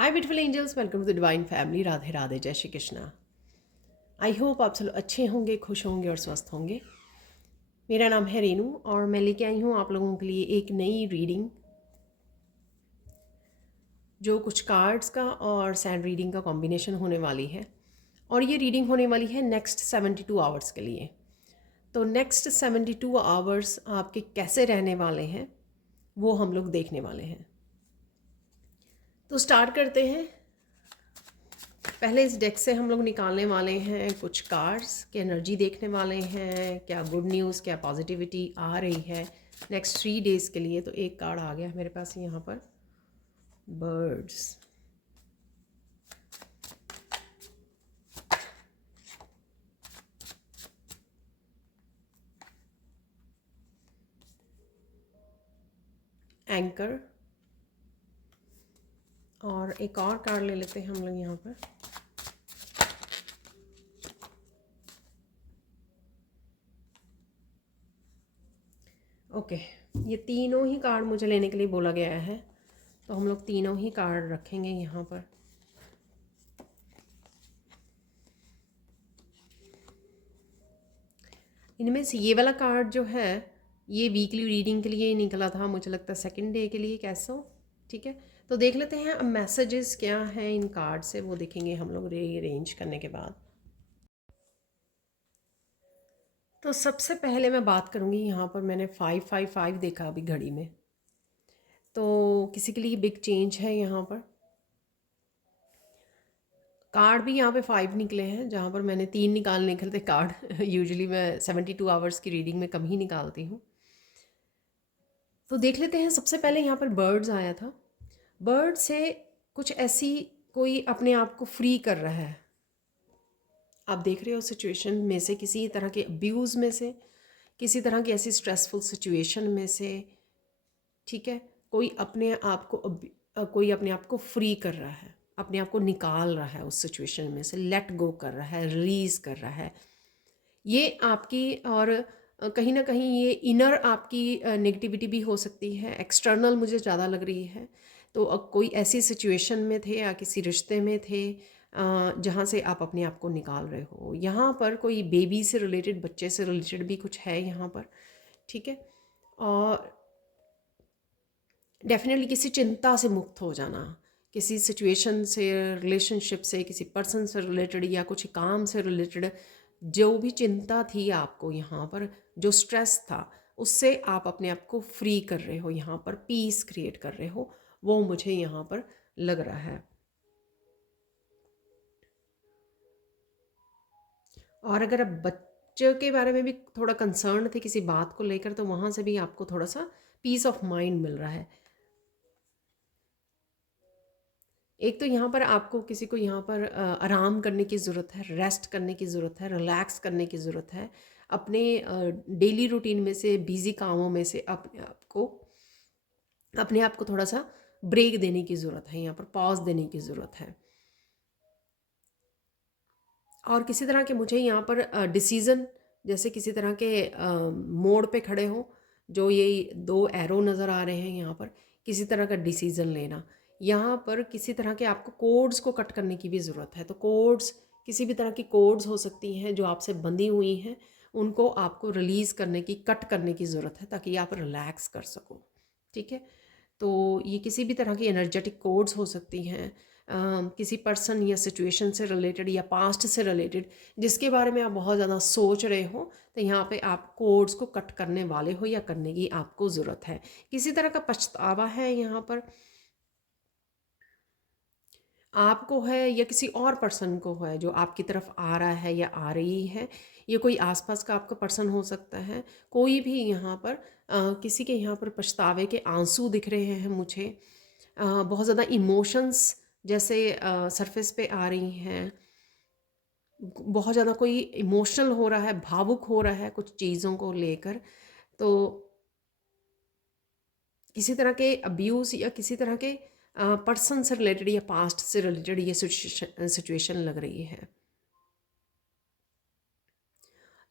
Hi beautiful angels, welcome to the divine family. Radhe Radhe, जय Shri Krishna. I hope आप सब अच्छे होंगे, खुश होंगे और स्वस्थ होंगे। मेरा नाम है रेनू और मैं लेके आई हूँ आप लोगों के लिए एक नई रीडिंग, जो कुछ कार्ड्स का और सैंड रीडिंग का कॉम्बिनेशन होने वाली है। और ये रीडिंग होने वाली है नेक्स्ट 72 आवर्स के लिए। तो नेक्स्ट 72 आवर्स आपके कैसे रहने वाले हैं वो हम लोग देखने वाले हैं। तो स्टार्ट करते हैं। पहले इस डेक से हम लोग निकालने वाले हैं कुछ कार्ड्स की एनर्जी, देखने वाले हैं क्या गुड न्यूज़, क्या पॉजिटिविटी आ रही है नेक्स्ट 3 डेज़ के लिए। तो एक कार्ड आ गया मेरे पास यहाँ पर, बर्ड्स। एंकर। और एक और कार्ड ले लेते हैं हम लोग यहाँ पर, ओके। ये तीनों ही कार्ड मुझे लेने के लिए बोला गया है, तो हम लोग तीनों ही कार्ड रखेंगे यहाँ पर। इनमें से ये वाला कार्ड जो है ये वीकली रीडिंग के लिए ही निकला था, मुझे लगता है सेकंड डे के लिए, कैसा हो। ठीक है, तो देख लेते हैं अब मैसेजेस क्या हैं इन कार्ड से, वो देखेंगे हम लोग रीअरेंज करने के बाद। तो सबसे पहले मैं बात करूँगी यहाँ पर, मैंने 555 देखा अभी घड़ी में, तो किसी के लिए बिग चेंज है यहाँ पर। कार्ड भी यहाँ पे 5 निकले हैं, जहाँ पर मैंने 3 निकालने के थे कार्ड। यूजुअली मैं 72 आवर्स की रीडिंग में कम ही निकालती हूँ। तो देख लेते हैं। सबसे पहले यहाँ पर बर्ड्स आया था। बर्ड से कुछ ऐसी, कोई अपने आप को फ्री कर रहा है। आप देख रहे हो सिचुएशन में से, किसी तरह के अब्यूज़ में से, किसी तरह की ऐसी स्ट्रेसफुल सिचुएशन में से, ठीक है, कोई अपने आप को फ्री कर रहा है, अपने आप को निकाल रहा है उस सिचुएशन में से, लेट गो कर रहा है, रिलीज़ कर रहा है। ये आपकी, और कहीं ना कहीं ये इनर आपकी नेगेटिविटी भी हो सकती है, एक्सटर्नल मुझे ज़्यादा लग रही है। तो कोई ऐसी सिचुएशन में थे या किसी रिश्ते में थे जहाँ से आप अपने आप को निकाल रहे हो। यहाँ पर कोई बेबी से रिलेटेड, बच्चे से रिलेटेड भी कुछ है यहाँ पर, ठीक है। और डेफिनेटली किसी चिंता से मुक्त हो जाना, किसी सिचुएशन से, रिलेशनशिप से, किसी पर्सन से रिलेटेड या कुछ काम से रिलेटेड, जो भी चिंता थी आपको यहाँ पर, जो स्ट्रेस था, उससे आप अपने आप को फ्री कर रहे हो, यहाँ पर पीस क्रिएट कर रहे हो, वो मुझे यहाँ पर लग रहा है। और अगर आप बच्चों के बारे में भी थोड़ा कंसर्न थे किसी बात को लेकर, तो वहाँ से भी आपको थोड़ा सा पीस ऑफ माइंड मिल रहा है। एक तो यहाँ पर आपको किसी को यहाँ पर आराम करने की ज़रूरत है, रेस्ट करने की ज़रूरत है, रिलैक्स करने की ज़रूरत है। अपने डेली रूटीन में से, बिजी कामों में से अपने आप को थोड़ा सा ब्रेक देने की ज़रूरत है, यहाँ पर पॉज देने की ज़रूरत है। और किसी तरह के मुझे यहाँ पर डिसीज़न, जैसे किसी तरह के मोड़ पे खड़े हो, जो ये 2 एरो नज़र आ रहे हैं यहाँ पर, किसी तरह का डिसीज़न लेना। यहाँ पर किसी तरह के आपको कोड्स को कट करने की भी ज़रूरत है। तो कोड्स, किसी भी तरह की कोड्स हो सकती हैं जो आपसे बंधी हुई हैं, उनको आपको रिलीज़ करने की, कट करने की ज़रूरत है, ताकि आप रिलैक्स कर सको। ठीक है, तो ये किसी भी तरह की एनर्जेटिक कोड्स हो सकती हैं, किसी पर्सन या सिचुएशन से रिलेटेड या पास्ट से रिलेटेड, जिसके बारे में आप बहुत ज़्यादा सोच रहे हो। तो यहाँ पे आप कोड्स को कट करने वाले हो या करने की आपको ज़रूरत है। किसी तरह का पछतावा है यहाँ पर आपको है, या किसी और पर्सन को है जो आपकी तरफ आ रहा है या आ रही है। ये कोई आसपास का आपका पर्सन हो सकता है, कोई भी यहाँ पर किसी के यहाँ पर पछतावे के आंसू दिख रहे हैं मुझे। बहुत ज़्यादा इमोशंस जैसे सरफेस पे आ रही हैं, बहुत ज़्यादा कोई इमोशनल हो रहा है, भावुक हो रहा है कुछ चीज़ों को लेकर। तो किसी तरह के अब्यूज़ या किसी तरह के पर्सन से रिलेटेड या पास्ट से रिलेटेड ये सिचुएशन लग रही है।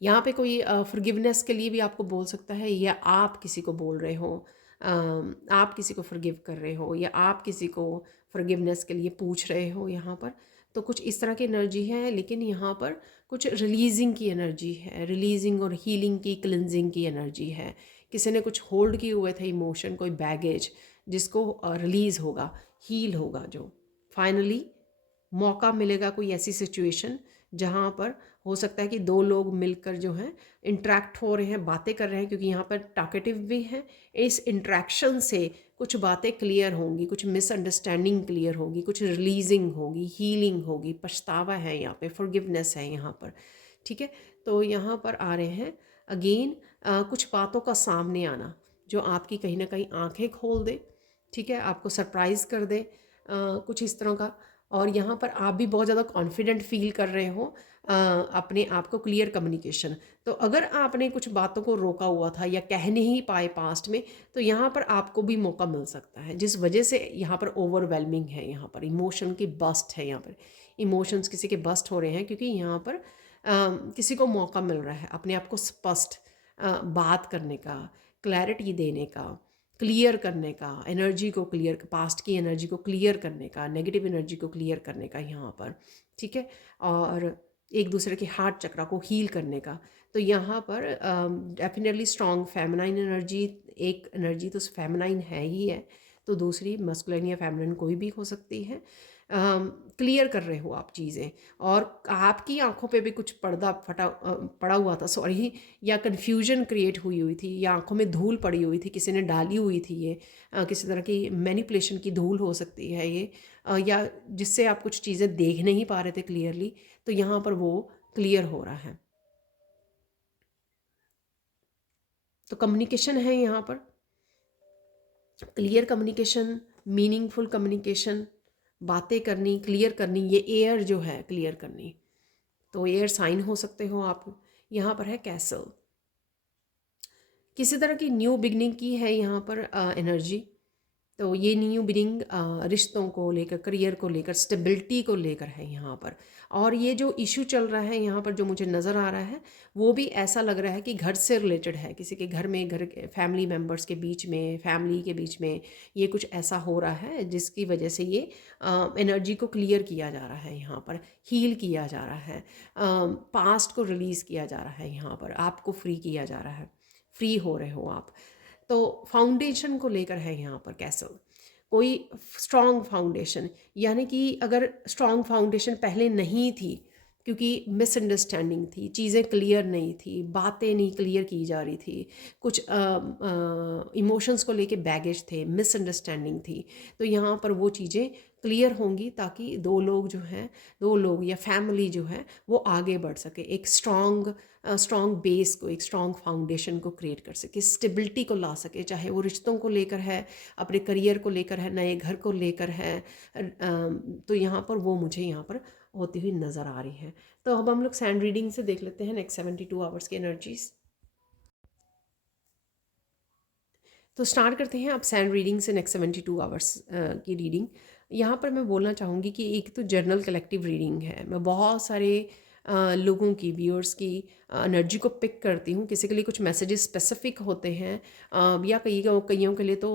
यहाँ पे कोई फॉरगिवनेस के लिए भी आपको बोल सकता है, या आप किसी को बोल रहे हो आप किसी को फॉरगिव कर रहे हो या आप किसी को फॉरगिवनेस के लिए पूछ रहे हो यहाँ पर, तो कुछ इस तरह की एनर्जी है। लेकिन यहाँ पर कुछ रिलीजिंग की एनर्जी है, रिलीजिंग और हीलिंग की, क्लिनजिंग की एनर्जी है। किसी ने कुछ होल्ड किए हुए थे इमोशन, कोई बैगेज, जिसको रिलीज़ होगा, हील होगा, जो फाइनली मौका मिलेगा। कोई ऐसी सिचुएशन जहाँ पर हो सकता है कि दो लोग मिलकर जो हैं इंटरेक्ट हो रहे हैं, बातें कर रहे हैं, क्योंकि यहाँ पर टॉकेटिव भी हैं। इस इंटरेक्शन से कुछ बातें क्लियर होंगी, कुछ मिसअंडरस्टैंडिंग क्लियर होगी, कुछ रिलीजिंग होगी, हीलिंग होगी, पछतावा है यहाँ पे, फॉरगिवनेस है यहाँ पर। ठीक है, तो यहाँ पर आ रहे हैं अगेन कुछ बातों का सामने आना जो आपकी कहीं ना कहीं आंखें खोल दे। ठीक है, आपको सरप्राइज़ कर दे, कुछ इस तरह का। और यहाँ पर आप भी बहुत ज़्यादा कॉन्फिडेंट फील कर रहे हो, अपने आप को, क्लियर कम्युनिकेशन। तो अगर आपने कुछ बातों को रोका हुआ था या कह नहीं पाए पास्ट में, तो यहाँ पर आपको भी मौका मिल सकता है, जिस वजह से यहाँ पर ओवरवेलमिंग है, यहाँ पर इमोशन की बस्ट है, यहाँ पर इमोशंस किसी के बस्ट हो रहे हैं, क्योंकि यहाँ पर किसी को मौका मिल रहा है अपने आप को स्पष्ट बात करने का, क्लैरिटी देने का, क्लियर करने का, एनर्जी को क्लियर, पास्ट की एनर्जी को क्लियर करने का, नेगेटिव एनर्जी को क्लियर करने का यहाँ पर। ठीक है, और एक दूसरे के हार्ट चक्रा को हील करने का। तो यहाँ पर डेफिनेटली स्ट्रॉन्ग फेमिनाइन एनर्जी, एक एनर्जी तो फेमिनाइन है ही है, तो दूसरी मस्कुलिन या फेमिनिन कोई भी हो सकती है। क्लियर कर रहे हो आप चीज़ें, और आपकी आंखों पे भी कुछ पर्दा पड़ा हुआ था, सॉरी, या कन्फ्यूजन क्रिएट हुई हुई थी, या आंखों में धूल पड़ी हुई थी, किसी ने डाली हुई थी ये, किसी तरह की मैनिपुलेशन की धूल हो सकती है ये, या जिससे आप कुछ चीज़ें देख नहीं पा रहे थे क्लियरली, तो यहाँ पर वो क्लियर हो रहा है। तो कम्युनिकेशन है यहाँ पर, क्लियर कम्युनिकेशन, मीनिंगफुल कम्युनिकेशन, बातें करनी, क्लियर करनी, ये एयर जो है क्लियर करनी। तो एयर साइन हो सकते हो आप। यहाँ पर है कैसल, किसी तरह की न्यू बिगनिंग की है यहाँ पर एनर्जी। तो ये न्यू बिगिनिंग रिश्तों को लेकर, करियर को लेकर, स्टेबिलिटी को लेकर है यहाँ पर। और ये जो इशू चल रहा है यहाँ पर, जो मुझे नज़र आ रहा है, वो भी ऐसा लग रहा है कि घर से रिलेटेड है, किसी के घर में, घर के फैमिली मेम्बर्स के बीच में, फैमिली के बीच में ये कुछ ऐसा हो रहा है, जिसकी वजह से ये एनर्जी को क्लियर किया जा रहा है यहाँ पर, हील किया जा रहा है, पास्ट को रिलीज़ किया जा रहा है यहाँ पर, आपको फ्री किया जा रहा है, फ्री हो रहे हो आप। तो फाउंडेशन को लेकर है यहाँ पर कैसल, कोई स्ट्रॉन्ग फाउंडेशन, यानी कि अगर स्ट्रॉन्ग फाउंडेशन पहले नहीं थी, क्योंकि मिसअंडरस्टैंडिंग थी, चीज़ें क्लियर नहीं थी, बातें नहीं क्लियर की जा रही थी, कुछ इमोशंस को लेके बैगेज थे, मिसअंडरस्टैंडिंग थी, तो यहाँ पर वो चीज़ें क्लियर होंगी, ताकि दो लोग जो हैं, दो लोग या फैमिली जो है वो आगे बढ़ सके, एक स्ट्रॉन्ग बेस को, एक स्ट्रॉन्ग फाउंडेशन को क्रिएट कर सके, स्टेबिलिटी को ला सके, चाहे वो रिश्तों को लेकर है, अपने करियर को लेकर है, नए घर को लेकर है। तो यहाँ पर वो मुझे यहाँ पर होती हुई नज़र आ रही है। तो अब हम लोग सैंड रीडिंग से देख लेते हैं नेक्स्ट 72 आवर्स की एनर्जीज। तो स्टार्ट करते हैं अब सैंड रीडिंग से नेक्स्ट 72 आवर्स की रीडिंग। यहाँ पर मैं बोलना चाहूँगी कि एक तो जर्नल कलेक्टिव रीडिंग है, मैं बहुत सारे लोगों की, व्यूअर्स की एनर्जी को पिक करती हूँ। किसी के लिए कुछ मैसेजेस स्पेसिफिक होते हैं, या कईयों के लिए तो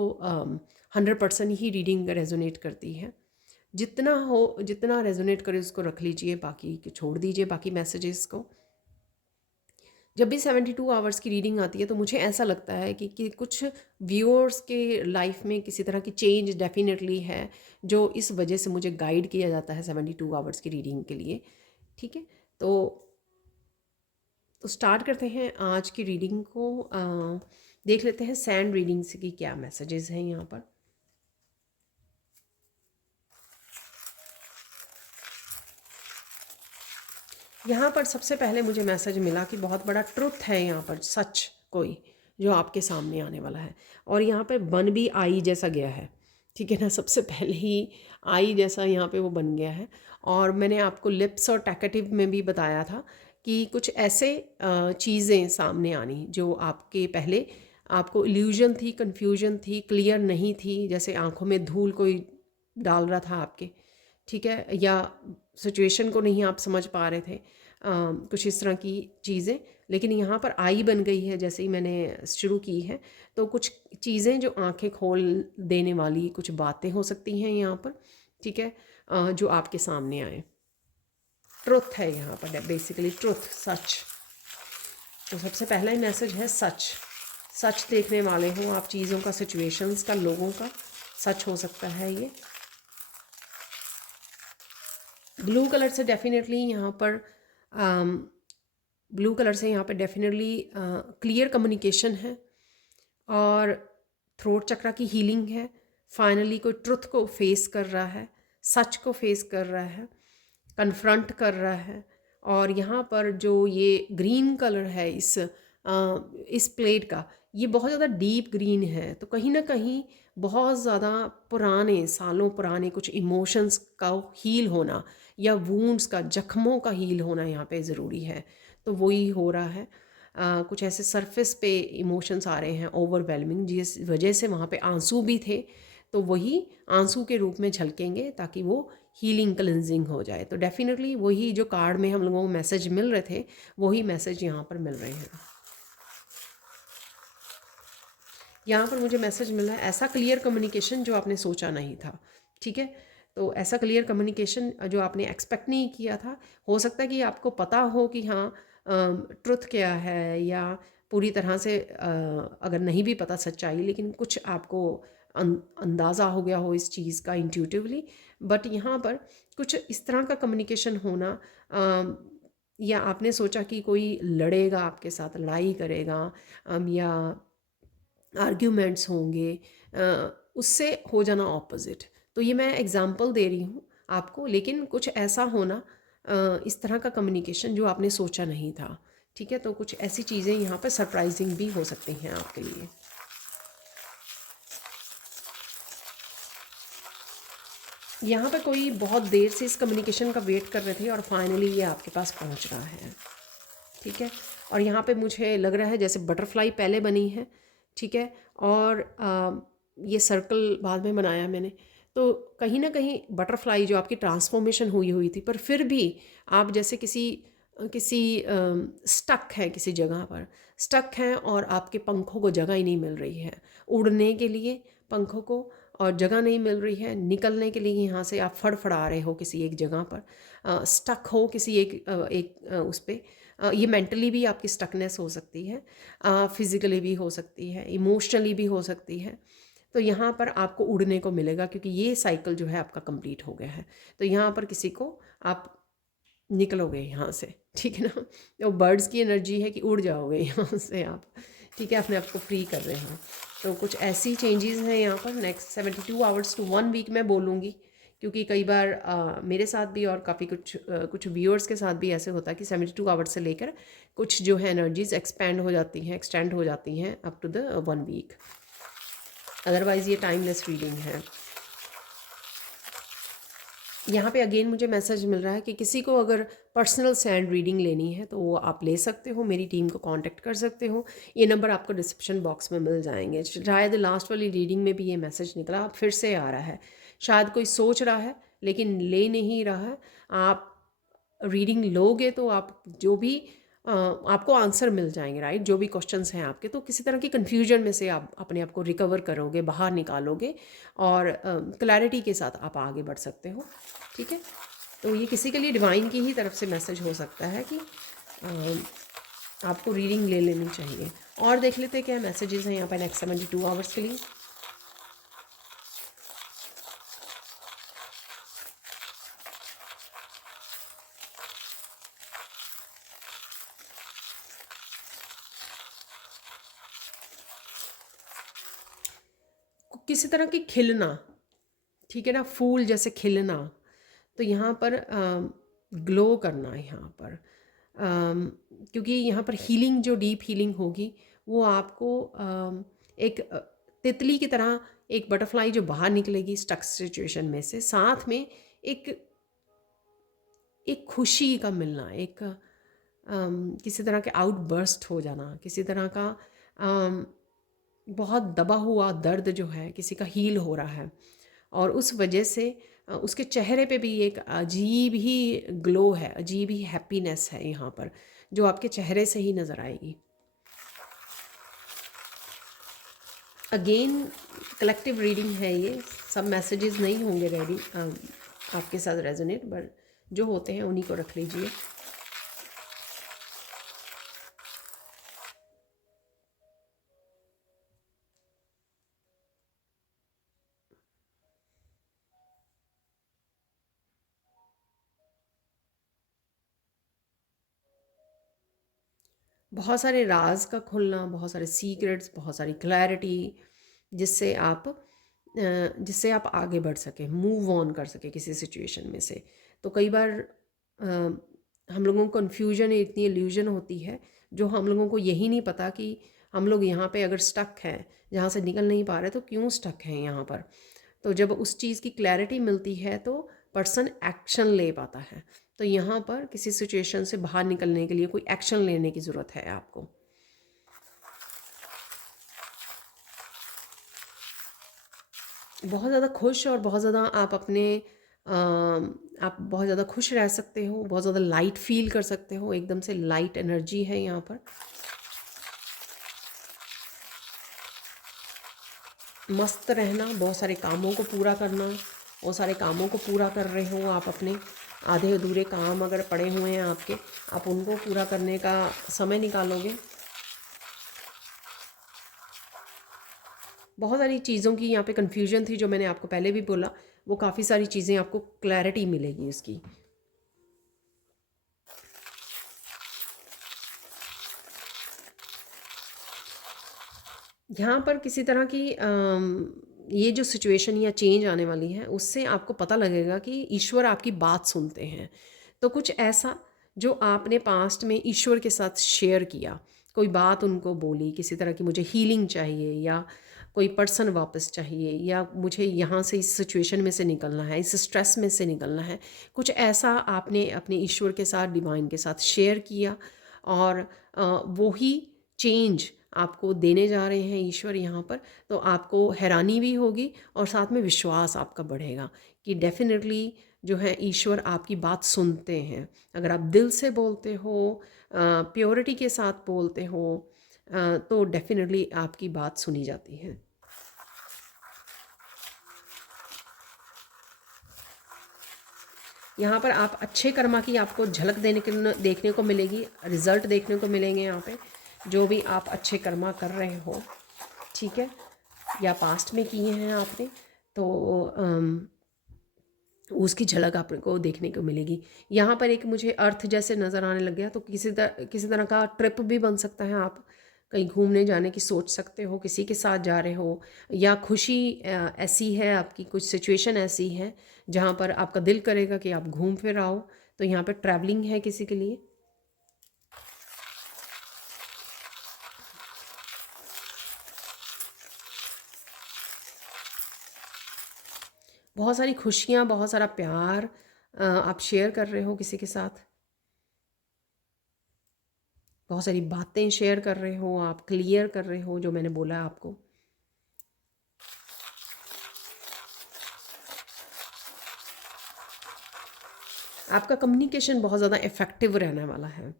100% ही रीडिंग रेजोनेट करती है। जितना हो, जितना रेजोनेट करे उसको रख लीजिए, बाकी छोड़ दीजिए बाकी मैसेजेस को। जब भी 72 आवर्स की रीडिंग आती है, तो मुझे ऐसा लगता है कि कुछ व्यूअर्स के लाइफ में किसी तरह की चेंज डेफिनेटली है, जो इस वजह से मुझे गाइड किया जाता है 72 आवर्स की रीडिंग के लिए। ठीक है, तो स्टार्ट करते हैं आज की रीडिंग को। देख लेते हैं सैंड रीडिंग से कि क्या मैसेजेस हैं यहाँ पर। यहाँ पर सबसे पहले मुझे मैसेज मिला कि बहुत बड़ा ट्रुथ है यहाँ पर, सच कोई जो आपके सामने आने वाला है, और यहाँ पे बन भी आई जैसा गया है। ठीक है ना, सबसे पहले ही आई जैसा यहाँ पे वो बन गया है। और मैंने आपको लिप्स और टैकेटिव में भी बताया था कि कुछ ऐसे चीज़ें सामने आनी जो आपके पहले आपको इल्यूजन थी, कन्फ्यूजन थी, क्लियर नहीं थी, जैसे आंखों में धूल कोई डाल रहा था आपके। ठीक है, या सिचुएशन को नहीं आप समझ पा रहे थे, कुछ इस तरह की चीज़ें। लेकिन यहाँ पर आई बन गई है जैसे ही मैंने शुरू की है, तो कुछ चीज़ें जो आंखें खोल देने वाली कुछ बातें हो सकती हैं यहाँ पर, ठीक है, जो आपके सामने आए। ट्रुथ है यहाँ पर, बेसिकली ट्रुथ, सच। तो सबसे पहला ही मैसेज है सच। सच देखने वाले हो आप, चीज़ों का, सिचुएशंस का, लोगों का, सच हो सकता है ये। ब्लू कलर से डेफिनेटली यहाँ पर ब्लू कलर से यहाँ पर डेफिनेटली क्लियर कम्युनिकेशन है और थ्रोट चक्रा की हीलिंग है। फाइनली कोई ट्रुथ को फेस कर रहा है, सच को फेस कर रहा है, कन्फ्रंट कर रहा है। और यहाँ पर जो ये ग्रीन कलर है इस प्लेट का, ये बहुत ज़्यादा डीप ग्रीन है, तो कहीं ना कहीं बहुत ज़्यादा पुराने, सालों पुराने कुछ इमोशंस का हील होना या वूंड्स का, जख्मों का हील होना यहाँ पे ज़रूरी है। तो वही हो रहा है। कुछ ऐसे सरफेस पे इमोशंस आ रहे हैं ओवरवेलमिंग, जिस वजह से वहाँ पे आंसू भी थे, तो वही आंसू के रूप में झलकेंगे ताकि वो हीलिंग, क्लिनजिंग हो जाए। तो डेफिनेटली वही जो कार्ड में हम लोगों को मैसेज मिल रहे थे, वही मैसेज यहाँ पर मिल रहे हैं। यहाँ पर मुझे मैसेज मिला है ऐसा क्लियर कम्युनिकेशन जो आपने सोचा नहीं था, ठीक है। तो ऐसा क्लियर कम्युनिकेशन जो आपने एक्सपेक्ट नहीं किया था, हो सकता है कि आपको पता हो कि हाँ ट्रुथ क्या है, या पूरी तरह से अगर नहीं भी पता सच्चाई, लेकिन कुछ आपको अंदाज़ा हो गया हो इस चीज़ का इंट्यूटिवली। बट यहाँ पर कुछ इस तरह का कम्युनिकेशन होना, या आपने सोचा कि कोई लड़ेगा आपके साथ, लड़ाई करेगा, या आर्ग्यूमेंट्स होंगे, उससे हो जाना ऑपोजिट। तो ये मैं एग्जांपल दे रही हूँ आपको, लेकिन कुछ ऐसा होना, इस तरह का कम्युनिकेशन जो आपने सोचा नहीं था, ठीक है। तो कुछ ऐसी चीज़ें यहाँ पर सरप्राइजिंग भी हो सकती हैं आपके लिए। यहाँ पे कोई बहुत देर से इस कम्युनिकेशन का वेट कर रहे थे और फाइनली ये आपके पास पहुँच रहा है, ठीक है। और यहाँ पे मुझे लग रहा है जैसे बटरफ्लाई पहले बनी है, ठीक है, और ये सर्कल बाद में बनाया मैंने। तो कहीं ना कहीं बटरफ्लाई जो आपकी ट्रांसफॉर्मेशन हुई थी, पर फिर भी आप जैसे किसी किसी स्टक है, किसी जगह पर स्टक हैं और आपके पंखों को जगह ही नहीं मिल रही है उड़ने के लिए, पंखों को, और जगह नहीं मिल रही है निकलने के लिए। यहाँ से आप फड़फड़ा रहे हो किसी एक जगह पर, स्टक हो किसी उस पर। ये मेंटली भी आपकी स्टकनेस हो सकती है, फिज़िकली भी हो सकती है, इमोशनली भी हो सकती है। तो यहाँ पर आपको उड़ने को मिलेगा क्योंकि ये साइकिल जो है आपका कंप्लीट हो गया है। तो यहाँ पर किसी को आप निकलोगे यहाँ से, ठीक है ना। तो बर्ड्स की एनर्जी है कि उड़ जाओगे यहाँ से आप, ठीक है, अपने आप को फ्री कर रहे हो। तो कुछ ऐसी चेंजेस हैं यहाँ पर। नेक्स्ट 72 आवर्स टू 1 वीक मैं बोलूँगी, क्योंकि कई बार मेरे साथ भी और काफ़ी कुछ व्यूअर्स के साथ भी ऐसे होता है कि 72 आवर्स से लेकर कुछ जो है एनर्जीज एक्सपेंड हो जाती हैं, एक्सटेंड हो जाती हैं up to the 1 week. Otherwise ये टाइमलेस रीडिंग है। यहाँ पे अगेन मुझे मैसेज मिल रहा है कि किसी को अगर पर्सनल सैंड रीडिंग लेनी है तो वो आप ले सकते हो, मेरी टीम को कांटेक्ट कर सकते हो। ये नंबर आपको डिस्क्रिप्शन बॉक्स में मिल जाएंगे। शायद लास्ट वाली रीडिंग में भी ये मैसेज निकला, अब फिर से आ रहा है। शायद कोई सोच रहा है लेकिन ले नहीं रहा है। आप रीडिंग लोगे तो आप जो भी आपको आंसर मिल जाएंगे, राइट। जो भी क्वेश्चंस हैं आपके, तो किसी तरह की कन्फ्यूजन में से आप अपने आप को रिकवर करोगे, बाहर निकालोगे और क्लैरिटी के साथ आप आगे बढ़ सकते हो, ठीक है। तो ये किसी के लिए डिवाइन की ही तरफ से मैसेज हो सकता है कि आपको रीडिंग ले लेनी चाहिए। और देख लेते हैं क्या मैसेजेस हैं यहाँ पर नेक्स्ट 72 आवर्स के लिए। किसी तरह की खिलना, ठीक है ना, फूल जैसे खिलना। तो यहाँ पर ग्लो करना है यहाँ पर, क्योंकि यहाँ पर हीलिंग, जो डीप हीलिंग होगी वो आपको एक तितली की तरह, एक बटरफ्लाई जो बाहर निकलेगी स्टक सिचुएशन में से, साथ में एक एक खुशी का मिलना, एक किसी तरह के आउटबर्स्ट हो जाना, किसी तरह का बहुत दबा हुआ दर्द जो है किसी का हील हो रहा है, और उस वजह से उसके चेहरे पे भी एक अजीब ही ग्लो है, अजीब ही हैप्पीनेस है यहाँ पर, जो आपके चेहरे से ही नज़र आएगी। अगेन कलेक्टिव रीडिंग है ये, सब मैसेजेस नहीं होंगे रेडी आपके साथ रेजोनेट, बट जो होते हैं उन्हीं को रख लीजिए। बहुत सारे राज का खुलना, बहुत सारे सीक्रेट्स, बहुत सारी क्लैरिटी, जिससे आप आगे बढ़ सकें, मूव ऑन कर सकें किसी सिचुएशन में से। तो कई बार अ, हम लोगों को कन्फ्यूजन, इतनी इल्यूजन होती है, जो हम लोगों को यही नहीं पता कि हम लोग यहाँ पे अगर स्टक हैं, जहाँ से निकल नहीं पा रहे, तो क्यों स्टक हैं यहाँ पर। तो जब उस चीज़ की क्लैरिटी मिलती है तो पर्सन एक्शन ले पाता है। तो यहाँ पर किसी सिचुएशन से बाहर निकलने के लिए कोई एक्शन लेने की ज़रूरत है आपको। बहुत ज़्यादा खुश और बहुत ज़्यादा आप बहुत ज़्यादा खुश रह सकते हो, बहुत ज़्यादा लाइट फील कर सकते हो, एकदम से लाइट एनर्जी है यहाँ पर। मस्त रहना, बहुत सारे कामों को पूरा करना, बहुत सारे कामों को पूरा कर रहे हो आप, अपने आधे अधूरे काम अगर पड़े हुए हैं आपके, आप उनको पूरा करने का समय निकालोगे। बहुत सारी चीज़ों की यहाँ पे कन्फ्यूजन थी, जो मैंने आपको पहले भी बोला, वो काफ़ी सारी चीज़ें आपको क्लैरिटी मिलेगी इसकी। यहाँ पर किसी तरह की ये जो सिचुएशन या चेंज आने वाली है, उससे आपको पता लगेगा कि ईश्वर आपकी बात सुनते हैं। तो कुछ ऐसा जो आपने पास्ट में ईश्वर के साथ शेयर किया, कोई बात उनको बोली, किसी तरह की मुझे हीलिंग चाहिए, या कोई पर्सन वापस चाहिए, या मुझे यहाँ से इस सिचुएशन में से निकलना है, इस स्ट्रेस में से निकलना है, कुछ ऐसा आपने अपने ईश्वर के साथ, डिवाइन के साथ शेयर किया, और वो ही चेंज आपको देने जा रहे हैं ईश्वर यहाँ पर। तो आपको हैरानी भी होगी और साथ में विश्वास आपका बढ़ेगा कि डेफिनेटली जो है ईश्वर आपकी बात सुनते हैं। अगर आप दिल से बोलते हो, प्योरिटी के साथ बोलते हो, तो डेफिनेटली आपकी बात सुनी जाती है। यहाँ पर आप अच्छे कर्मा की आपको झलक देखने को मिलेगी, रिजल्ट देखने को मिलेंगे यहाँ पे, जो भी आप अच्छे कर्मा कर रहे हो, ठीक है, या पास्ट में किए हैं आपने, तो उसकी झलक आपको देखने को मिलेगी। यहाँ पर एक मुझे अर्थ जैसे नज़र आने लग गया, तो किसी तरह का ट्रिप भी बन सकता है, आप कहीं घूमने जाने की सोच सकते हो, किसी के साथ जा रहे हो, या खुशी ऐसी है आपकी, कुछ सिचुएशन ऐसी है जहाँ पर आपका दिल करेगा कि आप घूम फिर आओ, तो यहाँ पर ट्रैवलिंग है किसी के लिए। बहुत सारी खुशियाँ, बहुत सारा प्यार आप शेयर कर रहे हो किसी के साथ, बहुत सारी बातें शेयर कर रहे हो, आप क्लियर कर रहे हो जो मैंने बोला आपको। आपका कम्युनिकेशन बहुत ज़्यादा इफ़ेक्टिव रहने वाला है,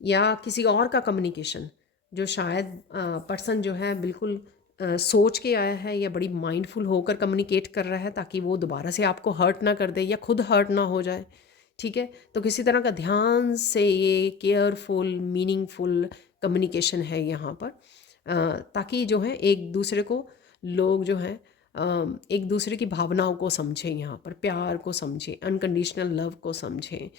या किसी और का कम्युनिकेशन, जो शायद पर्सन जो है बिल्कुल सोच के आया है, या बड़ी माइंडफुल होकर कम्युनिकेट कर रहा है, ताकि वो दोबारा से आपको हर्ट ना कर दे या खुद हर्ट ना हो जाए, ठीक है। तो किसी तरह का ध्यान से ये केयरफुल मीनिंगफुल कम्युनिकेशन है यहाँ पर, ताकि जो है एक दूसरे को, लोग जो हैं एक दूसरे की भावनाओं को समझें, यहाँ पर प्यार को समझें, अनकंडीशनल लव को समझें,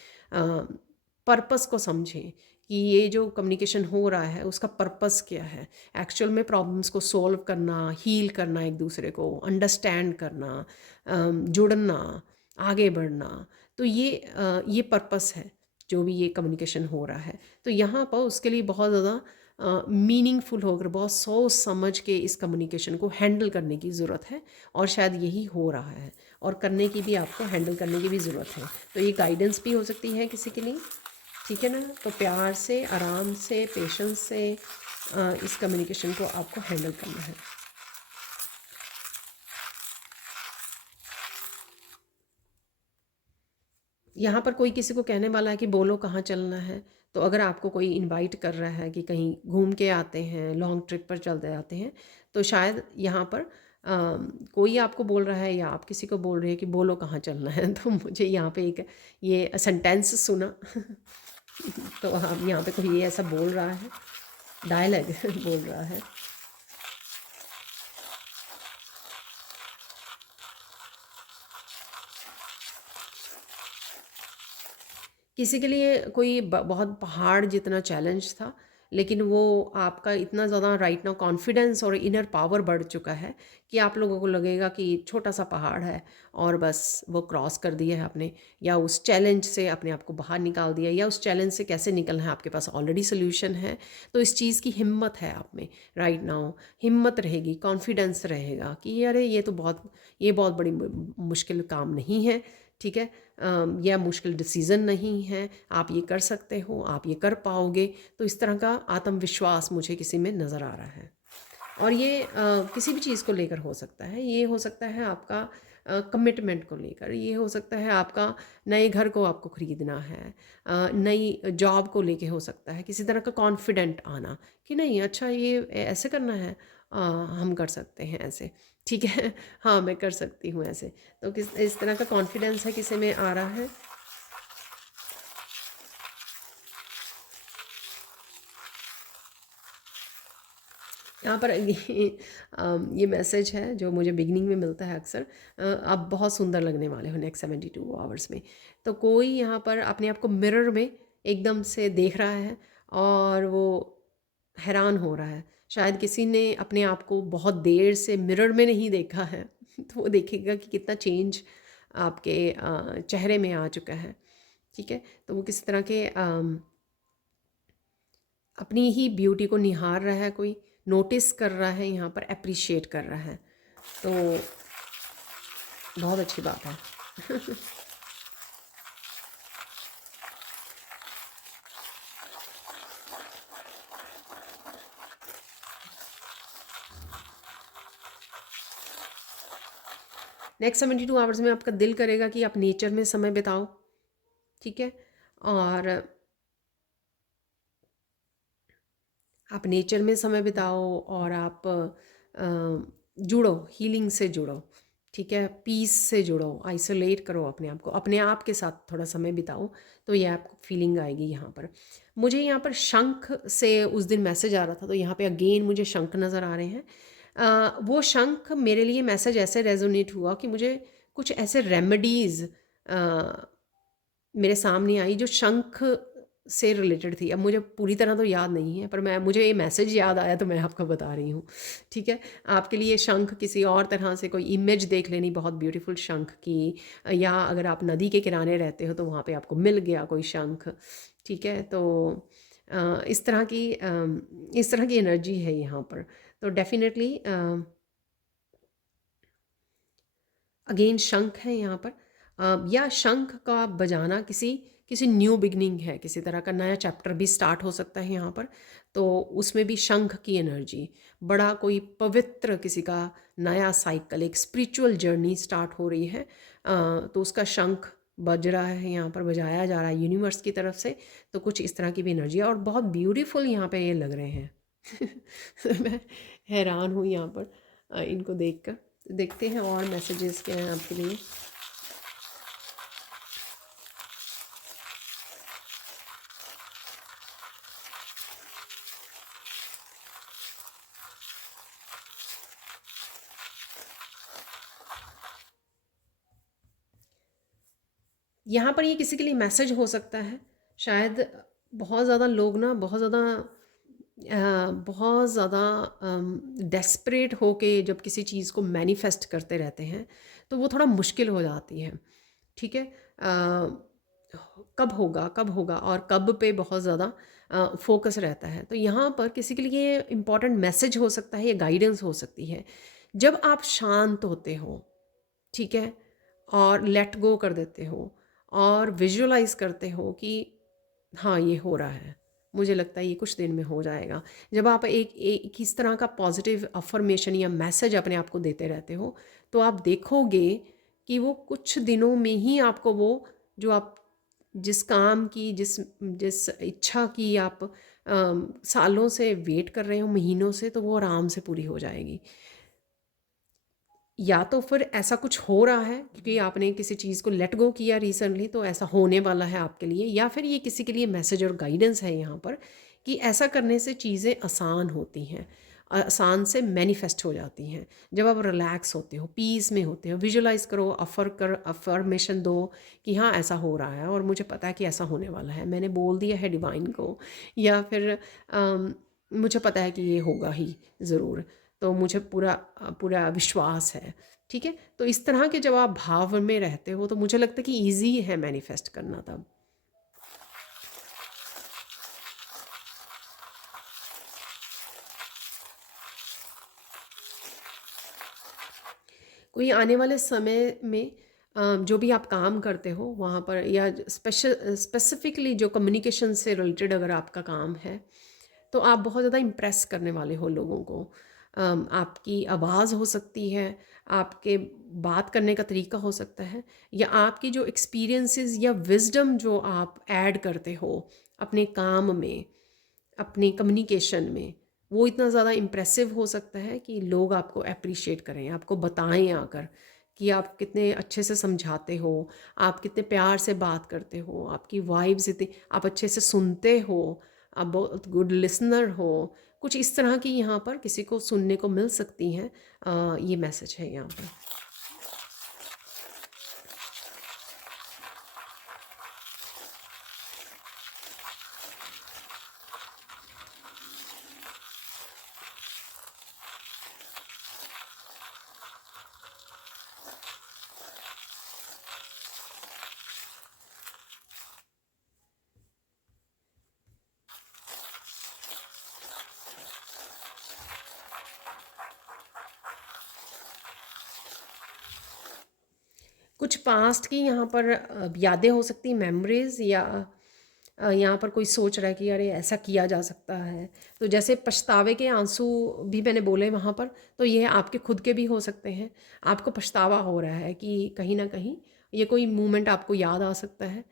पर्पस को समझें कि ये जो कम्युनिकेशन हो रहा है उसका पर्पस क्या है। एक्चुअल में प्रॉब्लम्स को सॉल्व करना, हील करना, एक दूसरे को अंडरस्टैंड करना, जुड़ना, आगे बढ़ना, तो ये पर्पस है जो भी ये कम्युनिकेशन हो रहा है। तो यहाँ पर उसके लिए बहुत ज़्यादा मीनिंगफुल होकर, बहुत सोच समझ के इस कम्युनिकेशन को हैंडल करने की ज़रूरत है, और शायद यही हो रहा है, और करने की भी, आपको हैंडल करने की भी ज़रूरत है। तो ये गाइडेंस भी हो सकती है किसी के लिए, ठीक है ना। तो प्यार से, आराम से, पेशेंस से इस कम्युनिकेशन को आपको हैंडल करना है। यहाँ पर कोई किसी को कहने वाला है कि बोलो कहाँ चलना है, तो अगर आपको कोई इनवाइट कर रहा है कि कहीं घूम के आते हैं, लॉन्ग ट्रिप पर चलते जाते हैं, तो शायद यहाँ पर कोई आपको बोल रहा है या आप किसी को बोल रहे हैं कि बोलो कहाँ चलना है। तो मुझे यहाँ पे एक ये सेंटेंस सुना तो हम यहाँ पे कोई ये ऐसा बोल रहा है, डायलॉग बोल रहा है। किसी के लिए कोई बहुत पहाड़ जितना चैलेंज था, लेकिन वो आपका इतना ज़्यादा राइट नाउ कॉन्फिडेंस और इनर पावर बढ़ चुका है कि आप लोगों को लगेगा कि छोटा सा पहाड़ है और बस वो क्रॉस कर दिया है आपने, या उस चैलेंज से अपने आप को बाहर निकाल दिया, या उस चैलेंज से कैसे निकलना है आपके पास ऑलरेडी सोल्यूशन है। तो इस चीज़ की हिम्मत है आप में राइट नाउ, हिम्मत रहेगी, कॉन्फिडेंस रहेगा कि अरे ये बहुत बड़ी मुश्किल काम नहीं है, ठीक है, यह मुश्किल डिसीज़न नहीं है, आप ये कर सकते हो, आप ये कर पाओगे। तो इस तरह का आत्मविश्वास मुझे किसी में नज़र आ रहा है। और ये किसी भी चीज़ को लेकर हो सकता है, ये हो सकता है आपका कमिटमेंट को लेकर, ये हो सकता है आपका नए घर को आपको ख़रीदना है, नई जॉब को लेके हो सकता है, किसी तरह का कॉन्फिडेंट आना कि नहीं अच्छा ये ऐसे करना है, हम कर सकते हैं ऐसे, ठीक है, हाँ मैं कर सकती हूँ ऐसे। तो किस इस तरह का कॉन्फिडेंस है किसी में आ रहा है। यहाँ पर ये मैसेज है जो मुझे बिगनिंग में मिलता है अक्सर, आप बहुत सुंदर लगने वाले हो नेक्स्ट 72 आवर्स में। तो कोई यहाँ पर अपने आप को मिरर में एकदम से देख रहा है और वो हैरान हो रहा है। शायद किसी ने अपने आप को बहुत देर से मिरर में नहीं देखा है तो वो देखेगा कि कितना चेंज आपके चेहरे में आ चुका है, ठीक है। तो वो किसी तरह के अपनी ही ब्यूटी को निहार रहा है, कोई नोटिस कर रहा है, यहाँ पर अप्रिशिएट कर रहा है, तो बहुत अच्छी बात है। नेक्स्ट 72 आवर्स में आपका दिल करेगा कि आप नेचर में समय बिताओ, ठीक है, और आप नेचर में समय बिताओ और आप जुड़ो, हीलिंग से जुड़ो, ठीक है, पीस से जुड़ो, आइसोलेट करो अपने आप को, अपने आप के साथ थोड़ा समय बिताओ, तो ये आपको फीलिंग आएगी। यहाँ पर मुझे यहाँ पर शंख से उस दिन मैसेज आ रहा था, तो यहाँ पे अगेन मुझे शंख नज़र आ रहे हैं। वो शंख मेरे लिए मैसेज ऐसे रेजोनेट हुआ कि मुझे कुछ ऐसे रेमेडीज़ मेरे सामने आई जो शंख से रिलेटेड थी। अब मुझे पूरी तरह तो याद नहीं है, पर मुझे ये मैसेज याद आया तो मैं आपको बता रही हूँ, ठीक है। आपके लिए शंख किसी और तरह से कोई इमेज देख लेनी बहुत ब्यूटीफुल शंख की, या अगर आप नदी के किनारे रहते हो तो वहाँ पे आपको मिल गया कोई शंख, ठीक है। तो इस तरह की एनर्जी है यहाँ पर। तो डेफिनेटली अगेन शंख है यहाँ पर, या शंख का बजाना किसी किसी न्यू बिगनिंग है, किसी तरह का नया चैप्टर भी स्टार्ट हो सकता है यहाँ पर। तो उसमें भी शंख की एनर्जी, बड़ा कोई पवित्र किसी का नया साइकिल, एक स्पिरिचुअल जर्नी स्टार्ट हो रही है, तो उसका शंख बज रहा है, यहाँ पर बजाया जा रहा है यूनिवर्स की तरफ से। तो कुछ इस तरह की भी एनर्जी है और बहुत ब्यूटीफुल यहाँ पे ये लग रहे हैं। मैं हैरान हूँ यहाँ पर इनको देखकर। देखते हैं और मैसेजेस क्या हैं आपके लिए। यहाँ पर ये किसी के लिए मैसेज हो सकता है, शायद बहुत ज़्यादा लोग ना बहुत ज़्यादा डेस्परेट होके जब किसी चीज़ को मैनिफेस्ट करते रहते हैं तो वो थोड़ा मुश्किल हो जाती है, ठीक है। कब होगा कब होगा और कब पे बहुत ज़्यादा फोकस रहता है। तो यहाँ पर किसी के लिए इम्पॉर्टेंट मैसेज हो सकता है या गाइडेंस हो सकती है, जब आप शांत होते हो, ठीक है, और लेट गो कर देते हो और विजुअलाइज करते हो कि हाँ ये हो रहा है, मुझे लगता है ये कुछ दिन में हो जाएगा। जब आप एक इस तरह का पॉजिटिव अफर्मेशन या मैसेज अपने आप को देते रहते हो, तो आप देखोगे कि वो कुछ दिनों में ही आपको वो जो आप जिस काम की, जिस जिस इच्छा की आप सालों से वेट कर रहे हो, महीनों से, तो वो आराम से पूरी हो जाएगी। या तो फिर ऐसा कुछ हो रहा है क्योंकि आपने किसी चीज़ को लेट गो किया रिसेंटली, तो ऐसा होने वाला है आपके लिए, या फिर ये किसी के लिए मैसेज और गाइडेंस है यहाँ पर कि ऐसा करने से चीज़ें आसान होती हैं, आसान से मैनिफेस्ट हो जाती हैं। जब आप रिलैक्स होते हो, पीस में होते हो, विजुलाइज करो, अफर्मेशन दो कि हाँ ऐसा हो रहा है और मुझे पता है कि ऐसा होने वाला है, मैंने बोल दिया है डिवाइन को, या फिर मुझे पता है कि ये होगा ही ज़रूर, तो मुझे पूरा पूरा विश्वास है। ठीक है, तो इस तरह के जब आप भाव में रहते हो तो मुझे लगता है कि ईजी है मैनिफेस्ट करना तब। कोई आने वाले समय में जो भी आप काम करते हो वहाँ पर, या स्पेसिफिकली जो कम्युनिकेशन से रिलेटेड अगर आपका काम है, तो आप बहुत ज़्यादा इम्प्रेस करने वाले हो लोगों को। आपकी आवाज़ हो सकती है, आपके बात करने का तरीका हो सकता है, या आपकी जो एक्सपीरियंसेस या विजडम जो आप ऐड करते हो अपने काम में, अपने कम्युनिकेशन में, वो इतना ज़्यादा इम्प्रेसिव हो सकता है कि लोग आपको अप्रिशिएट करें, आपको बताएं आकर कि आप कितने अच्छे से समझाते हो, आप कितने प्यार से बात करते हो, आपकी वाइब्स इतनी, आप अच्छे से सुनते हो, आप बहुत गुड लिसनर हो। कुछ इस तरह की यहाँ पर किसी को सुनने को मिल सकती हैं। ये मैसेज है यहाँ पर। कुछ पास्ट की यहाँ पर यादें हो सकती, मेमोरीज, या यहाँ पर कोई सोच रहा है कि अरे ऐसा किया जा सकता है। तो जैसे पछतावे के आंसू भी मैंने बोले वहाँ पर, तो ये आपके खुद के भी हो सकते हैं। आपको पछतावा हो रहा है कि कहीं ना कहीं ये कोई मोमेंट आपको याद आ सकता है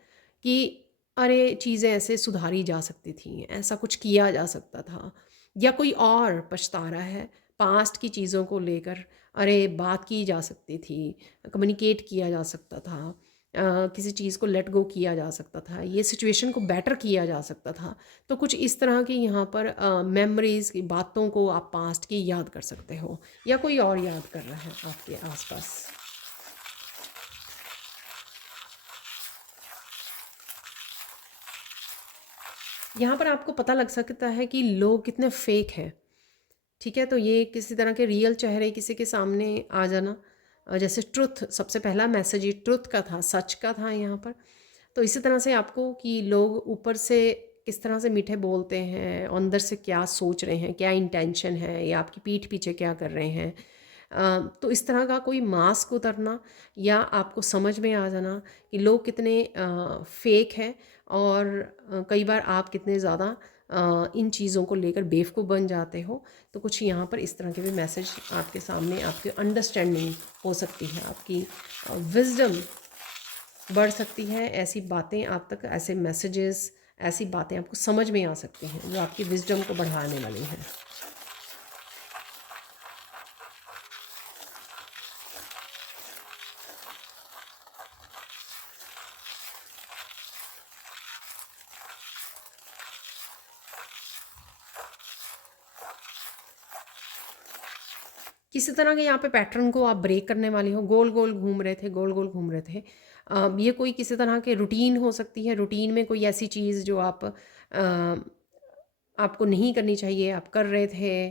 कि अरे चीज़ें ऐसे सुधारी जा सकती थी, ऐसा कुछ किया जा सकता था, या कोई और पछता रहा है पास्ट की चीज़ों को लेकर, अरे बात की जा सकती थी, कम्युनिकेट किया जा सकता था, किसी चीज़ को लेट गो किया जा सकता था, ये सिचुएशन को बेटर किया जा सकता था। तो कुछ इस तरह की यहाँ पर मेमोरीज की बातों को आप पास्ट की याद कर सकते हो, या कोई और याद कर रहा है आपके आसपास। यहाँ पर आपको पता लग सकता है कि लोग कितने फेक हैं। ठीक है, तो ये किसी तरह के रियल चेहरे किसी के सामने आ जाना, जैसे ट्रुथ, सबसे पहला मैसेज ये ट्रुथ का था, सच का था यहाँ पर। तो इसी तरह से आपको कि लोग ऊपर से किस तरह से मीठे बोलते हैं, अंदर से क्या सोच रहे हैं, क्या इंटेंशन है, या आपकी पीठ पीछे क्या कर रहे हैं। तो इस तरह का कोई मास्क उतरना, या आपको समझ में आ जाना कि लोग कितने फेक हैं, और कई बार आप कितने ज़्यादा इन चीज़ों को लेकर बेवकूफ़ बन जाते हो। तो कुछ यहाँ पर इस तरह के भी मैसेज आपके सामने, आपकी अंडरस्टैंडिंग हो सकती है, आपकी विजडम बढ़ सकती है। ऐसी बातें आप तक, ऐसे मैसेजेस, ऐसी बातें आपको समझ में आ सकती हैं जो आपकी विजडम को बढ़ाने वाली हैं। किसी तरह के यहाँ पे पैटर्न को आप ब्रेक करने वाले हो, गोल गोल घूम रहे थे, गोल गोल घूम रहे थे। ये कोई किसी तरह के रूटीन हो सकती है, रूटीन में कोई ऐसी चीज़ जो आप आपको नहीं करनी चाहिए, आप कर रहे थे,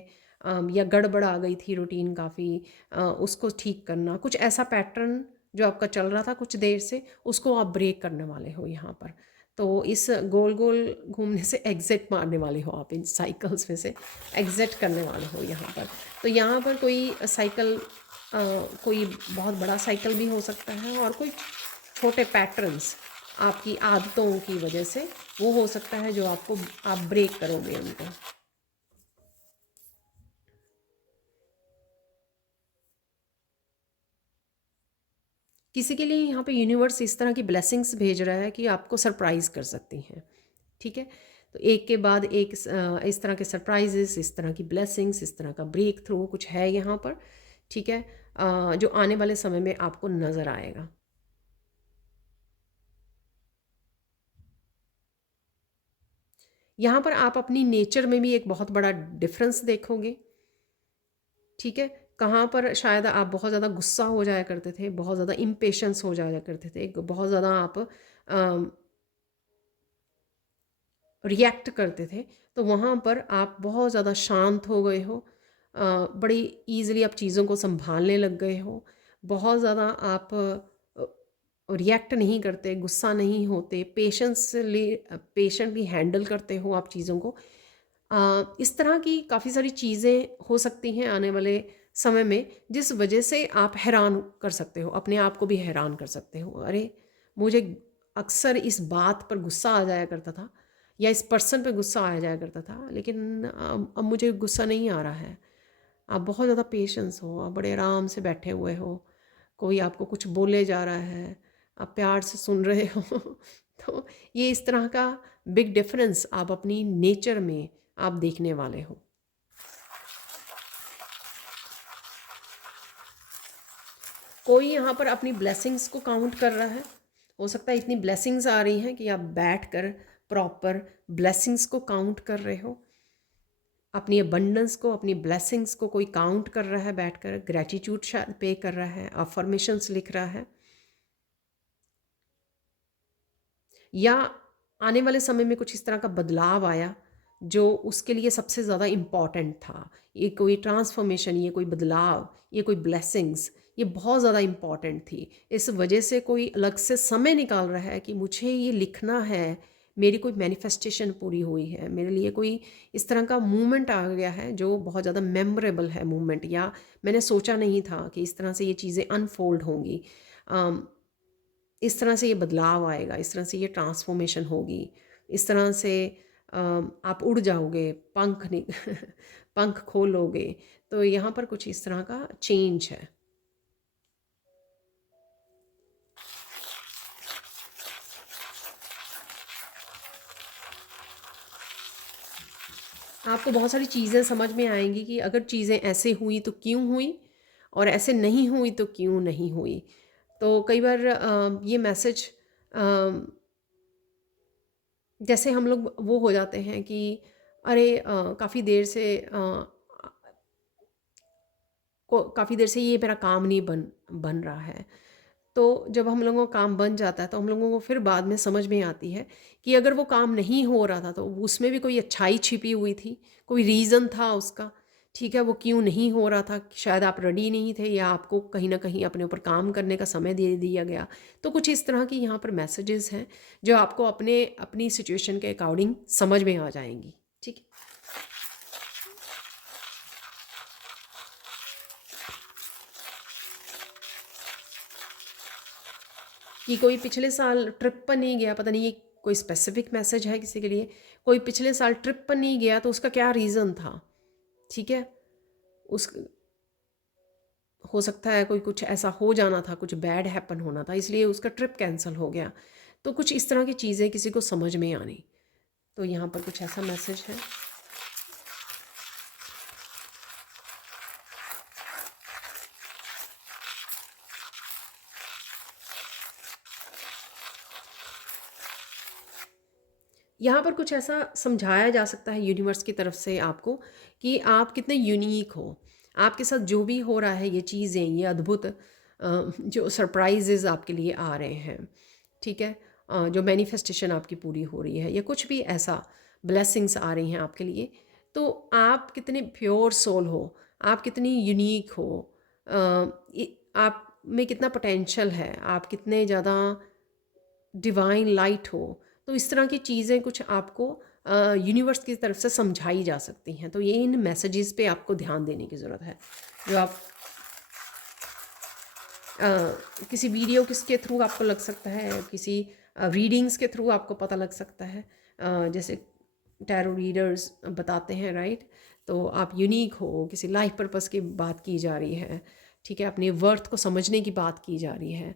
या गड़बड़ आ गई थी रूटीन काफ़ी, उसको ठीक करना, कुछ ऐसा पैटर्न जो आपका चल रहा था कुछ देर से, उसको आप ब्रेक करने वाले हो यहाँ पर। तो इस गोल गोल घूमने से एग्ज़िट मारने वाले हो आप, इन साइकिल्स में से एग्ज़िट करने वाले हो यहाँ पर। तो यहाँ पर कोई साइकिल, कोई बहुत बड़ा साइकिल भी हो सकता है, और कोई छोटे पैटर्न्स आपकी आदतों की वजह से वो हो सकता है जो आपको, आप ब्रेक करोगे उनको। किसी के लिए यहाँ पे यूनिवर्स इस तरह की ब्लेसिंग्स भेज रहा है कि आपको सरप्राइज़ कर सकती हैं, ठीक है। तो एक के बाद एक इस तरह के सरप्राइजेस, इस तरह की ब्लेसिंग्स, इस तरह का ब्रेक थ्रू कुछ है यहाँ पर, ठीक है, जो आने वाले समय में आपको नज़र आएगा। यहाँ पर आप अपनी नेचर में भी एक बहुत बड़ा डिफरेंस देखोगे, ठीक है। कहाँ पर शायद आप बहुत ज़्यादा गुस्सा हो जाया करते थे, बहुत ज़्यादा इम्पेशंस हो जाया करते थे, बहुत ज़्यादा आप रिएक्ट करते थे, तो वहाँ पर आप बहुत ज़्यादा शांत हो गए हो, बड़ी ईज़िली आप चीज़ों को सँभालने लग गए हो, बहुत ज़्यादा आप रिएक्ट नहीं करते, गुस्सा नहीं होते, पेशेंटली हैंडल करते हो आप चीज़ों को। इस तरह की काफ़ी सारी चीज़ें हो सकती हैं आने वाले समय में, जिस वजह से आप हैरान कर सकते हो, अपने आप को भी हैरान कर सकते हो। अरे! मुझे अक्सर इस बात पर गुस्सा आ जाया करता था, या इस पर्सन पे गुस्सा आ जाया करता था, लेकिन अब मुझे गुस्सा नहीं आ रहा है। आप बहुत ज़्यादा पेशेंस हो, आप बड़े आराम से बैठे हुए हो, कोई आपको कुछ बोले जा रहा है, आप प्यार से सुन रहे हो। तो ये इस तरह का बिग डिफरेंस आप अपनी नेचर में आप देखने वाले हो। कोई यहाँ पर अपनी ब्लेसिंग्स को काउंट कर रहा है, हो सकता है इतनी ब्लेसिंग्स आ रही हैं कि आप बैठ कर प्रॉपर ब्लेसिंग्स को काउंट कर रहे हो, अपनी अबंडेंस को, अपनी ब्लेसिंग्स को कोई काउंट कर रहा है बैठकर, ग्रैटिट्यूड शायद पे कर रहा है, अफर्मेशंस लिख रहा है, या आने वाले समय में कुछ इस तरह का बदलाव आया जो उसके लिए सबसे ज़्यादा इम्पॉर्टेंट था। ये कोई ट्रांसफॉर्मेशन, ये कोई बदलाव, ये कोई ब्लेसिंग्स, ये बहुत ज़्यादा इम्पॉर्टेंट थी। इस वजह से कोई अलग से समय निकाल रहा है कि मुझे ये लिखना है, मेरी कोई मैनिफेस्टेशन पूरी हुई है, मेरे लिए कोई इस तरह का मूवमेंट आ गया है जो बहुत ज़्यादा मेमोरेबल है मूवमेंट, या मैंने सोचा नहीं था कि इस तरह से ये चीज़ें अनफोल्ड होंगी। इस तरह से ये बदलाव आएगा, इस तरह से ये ट्रांसफॉर्मेशन होगी, इस तरह से आप उड़ जाओगे, पंख नि पंख खोलोगे। तो यहाँ पर कुछ इस तरह का चेंज है। आपको बहुत सारी चीज़ें समझ में आएंगी कि अगर चीज़ें ऐसे हुई तो क्यों हुई, और ऐसे नहीं हुई तो क्यों नहीं हुई। तो कई बार ये मैसेज जैसे हम लोग वो हो जाते हैं कि अरे काफ़ी देर से काफ़ी देर से ये मेरा काम नहीं बन बन रहा है। तो जब हम लोगों का काम बन जाता है तो हम लोगों को फिर बाद में समझ में आती है कि अगर वो काम नहीं हो रहा था तो उसमें भी कोई अच्छाई छिपी हुई थी, कोई रीज़न था उसका, ठीक है। वो क्यों नहीं हो रहा था, शायद आप रेडी नहीं थे, या आपको कहीं ना कहीं अपने ऊपर काम करने का समय दे दिया गया। तो कुछ इस तरह की यहाँ पर मैसेजेस हैं जो आपको अपनी सिचुएशन के अकॉर्डिंग समझ में आ जाएंगी, ठीक है। कि कोई पिछले साल ट्रिप पर नहीं गया, पता नहीं ये कोई स्पेसिफिक मैसेज है किसी के लिए। कोई पिछले साल ट्रिप पर नहीं गया तो उसका क्या रीज़न था, ठीक है। उस हो सकता है कोई कुछ ऐसा हो जाना था, कुछ बैड हैपन होना था, इसलिए उसका ट्रिप कैंसिल हो गया। तो कुछ इस तरह की चीज़ें किसी को समझ में आनी, तो यहाँ पर कुछ ऐसा मैसेज है। यहाँ पर कुछ ऐसा समझाया जा सकता है यूनिवर्स की तरफ से आपको कि आप कितने यूनिक हो, आपके साथ जो भी हो रहा है, ये चीज़ें, ये अद्भुत जो सरप्राइजेज आपके लिए आ रहे हैं, ठीक है। जो मैनिफेस्टेशन आपकी पूरी हो रही है, या कुछ भी ऐसा ब्लेसिंग्स आ रही हैं आपके लिए, तो आप कितने प्योर सोल हो, आप कितनी यूनिक हो, आप में कितना पोटेंशियल है, आप कितने ज़्यादा डिवाइन लाइट हो। तो इस तरह की चीज़ें कुछ आपको यूनिवर्स की तरफ से समझाई जा सकती हैं। तो ये इन मैसेजेस पे आपको ध्यान देने की ज़रूरत है, जो आप किसी वीडियो किसके थ्रू आपको लग सकता है, किसी रीडिंग्स के थ्रू आपको पता लग सकता है। जैसे टैरो रीडर्स बताते हैं, राइट। तो आप यूनिक हो, किसी लाइफ पर्पस की बात की जा रही है, ठीक है, अपने वर्थ को समझने की बात की जा रही है,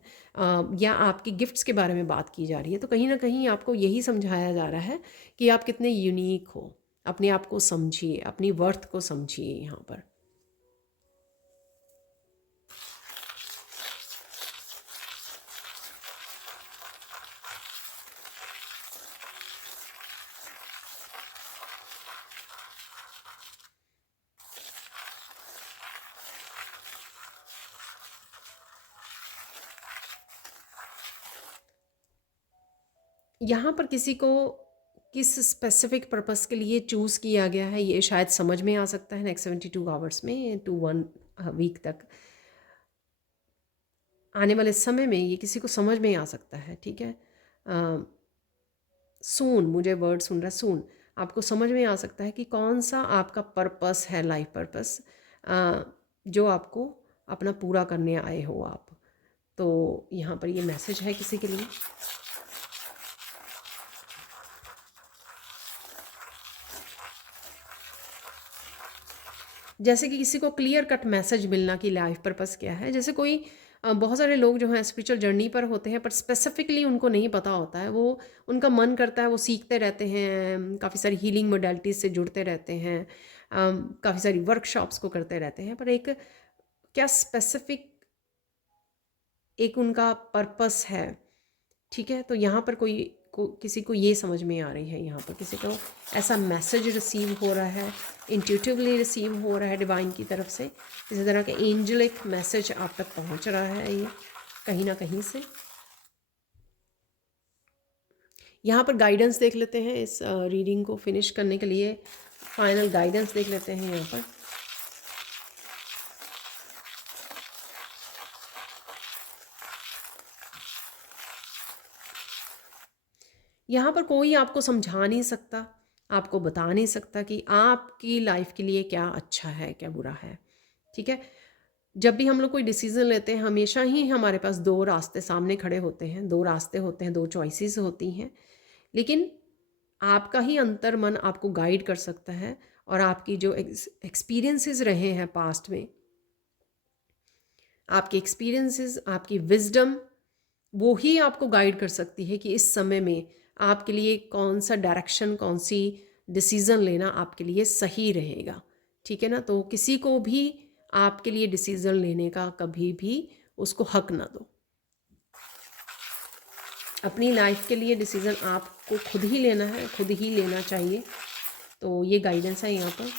या आपकी गिफ्ट्स के बारे में बात की जा रही है। तो कहीं ना कहीं आपको यही समझाया जा रहा है कि आप कितने यूनिक हो, अपने आप को समझिए, अपनी वर्थ को समझिए यहाँ पर। यहाँ पर किसी को किस स्पेसिफिक पर्पस के लिए चूज़ किया गया है ये शायद समझ में आ सकता है नेक्स्ट 72 आवर्स में, टू 1 वीक तक आने वाले समय में ये किसी को समझ में आ सकता है। ठीक है, सून, मुझे वर्ड सुन रहा है, सून आपको समझ में आ सकता है कि कौन सा आपका पर्पस है, लाइफ पर्पस, जो आपको अपना पूरा करने आए हो आप। तो यहाँ पर ये मैसेज है किसी के लिए। जैसे कि किसी को क्लियर कट मैसेज मिलना कि लाइफ पर्पस क्या है। जैसे कोई बहुत सारे लोग जो हैं स्पिरिचुअल जर्नी पर होते हैं, पर स्पेसिफिकली उनको नहीं पता होता है, वो उनका मन करता है, वो सीखते रहते हैं, काफ़ी सारी हीलिंग मोडेलिटीज से जुड़ते रहते हैं, काफ़ी सारी वर्कशॉप्स को करते रहते हैं, पर एक क्या स्पेसिफिक एक उनका पर्पस है। ठीक है, तो यहाँ पर किसी को ये समझ में आ रही है, यहाँ पर किसी को ऐसा मैसेज रिसीव हो रहा है, इंट्यूटिवली रिसीव हो रहा है डिवाइन की तरफ से, इसी तरह के एंजलिक मैसेज आप तक पहुँच रहा है ये कहीं ना कहीं से। यहाँ पर गाइडेंस देख लेते हैं, इस रीडिंग को फिनिश करने के लिए फाइनल गाइडेंस देख लेते हैं यहाँ पर। यहाँ पर कोई आपको समझा नहीं सकता, आपको बता नहीं सकता कि आपकी लाइफ के लिए क्या अच्छा है क्या बुरा है। ठीक है, जब भी हम लोग कोई डिसीज़न लेते हैं हमेशा ही हमारे पास दो रास्ते सामने खड़े होते हैं, दो रास्ते होते हैं, दो चॉइसेस होती हैं, लेकिन आपका ही अंतर मन आपको गाइड कर सकता है, और आपकी जो एक्सपीरियंसेस रहे हैं पास्ट में, आपके एक्सपीरियंसेस, आपकी विजडम, वो ही आपको गाइड कर सकती है कि इस समय में आपके लिए कौन सा डायरेक्शन, कौन सी डिसीज़न लेना आपके लिए सही रहेगा। ठीक है ना, तो किसी को भी आपके लिए डिसीज़न लेने का कभी भी उसको हक ना दो। अपनी लाइफ के लिए डिसीज़न आपको खुद ही लेना है, खुद ही लेना चाहिए। तो ये गाइडेंस है यहाँ पर।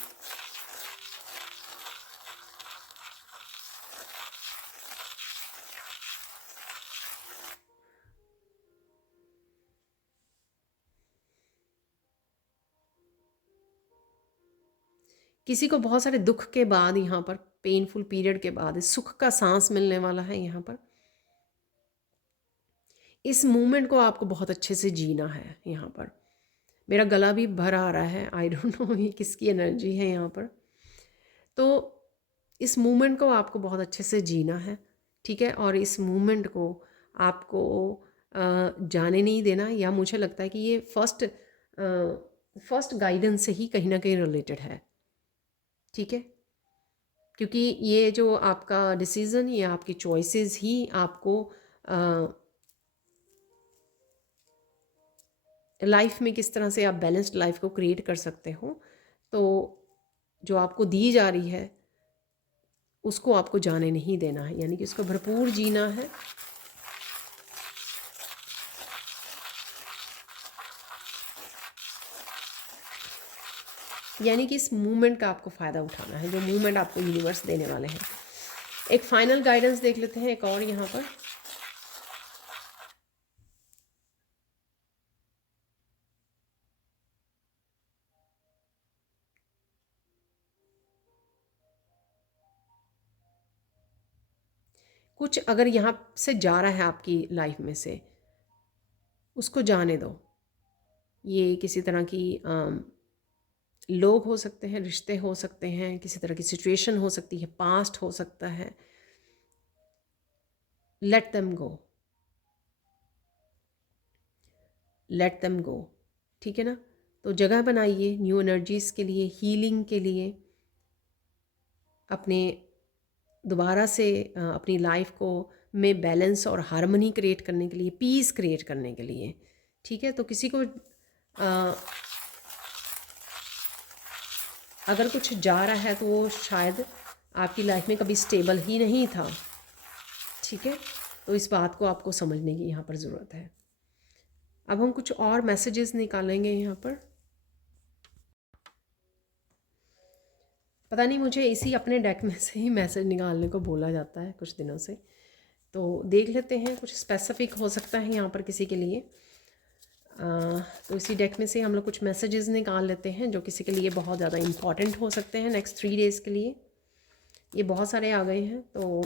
किसी को बहुत सारे दुख के बाद, यहाँ पर पेनफुल पीरियड के बाद सुख का सांस मिलने वाला है। यहाँ पर इस मूवमेंट को आपको बहुत अच्छे से जीना है। यहाँ पर मेरा गला भी भर आ रहा है, आई डोंट नो ये किसकी एनर्जी है यहाँ पर। तो इस मूवमेंट को आपको बहुत अच्छे से जीना है। ठीक है, और इस मूवमेंट को आपको जाने नहीं देना, या मुझे लगता है कि ये फर्स्ट गाइडेंस से ही कहीं ना कहीं रिलेटेड है। ठीक है, क्योंकि ये जो आपका डिसीज़न, ये आपकी चॉइसेस ही आपको लाइफ में किस तरह से आप बैलेंस्ड लाइफ को क्रिएट कर सकते हो। तो जो आपको दी जा रही है उसको आपको जाने नहीं देना है, यानी कि उसको भरपूर जीना है। यानी कि इस मूवमेंट का आपको फ़ायदा उठाना है, जो मूवमेंट आपको यूनिवर्स देने वाले हैं। एक फाइनल गाइडेंस देख लेते हैं, एक और यहाँ पर। कुछ अगर यहाँ से जा रहा है आपकी लाइफ में से, उसको जाने दो। ये किसी तरह की लोग हो सकते हैं, रिश्ते हो सकते हैं, किसी तरह की सिचुएशन हो सकती है, पास्ट हो सकता है। Let them go, let them go. ठीक है ना, तो जगह बनाइए न्यू एनर्जीज़ के लिए, हीलिंग के लिए, अपने दोबारा से अपनी लाइफ को में बैलेंस और हार्मनी क्रिएट करने के लिए, पीस क्रिएट करने के लिए। ठीक है, तो किसी को अगर कुछ जा रहा है तो वो शायद आपकी लाइफ में कभी स्टेबल ही नहीं था। ठीक है, तो इस बात को आपको समझने की यहाँ पर ज़रूरत है। अब हम कुछ और मैसेजेस निकालेंगे यहाँ पर। पता नहीं, मुझे इसी अपने डेक में से ही मैसेज निकालने को बोला जाता है कुछ दिनों से, तो देख लेते हैं। कुछ स्पेसिफिक हो सकता है यहाँ पर किसी के लिए। तो इसी डेक में से हम लोग कुछ मैसेजेस निकाल लेते हैं जो किसी के लिए बहुत ज़्यादा इम्पॉर्टेंट हो सकते हैं नेक्स्ट 3 डेज़ के लिए। ये बहुत सारे आ गए हैं तो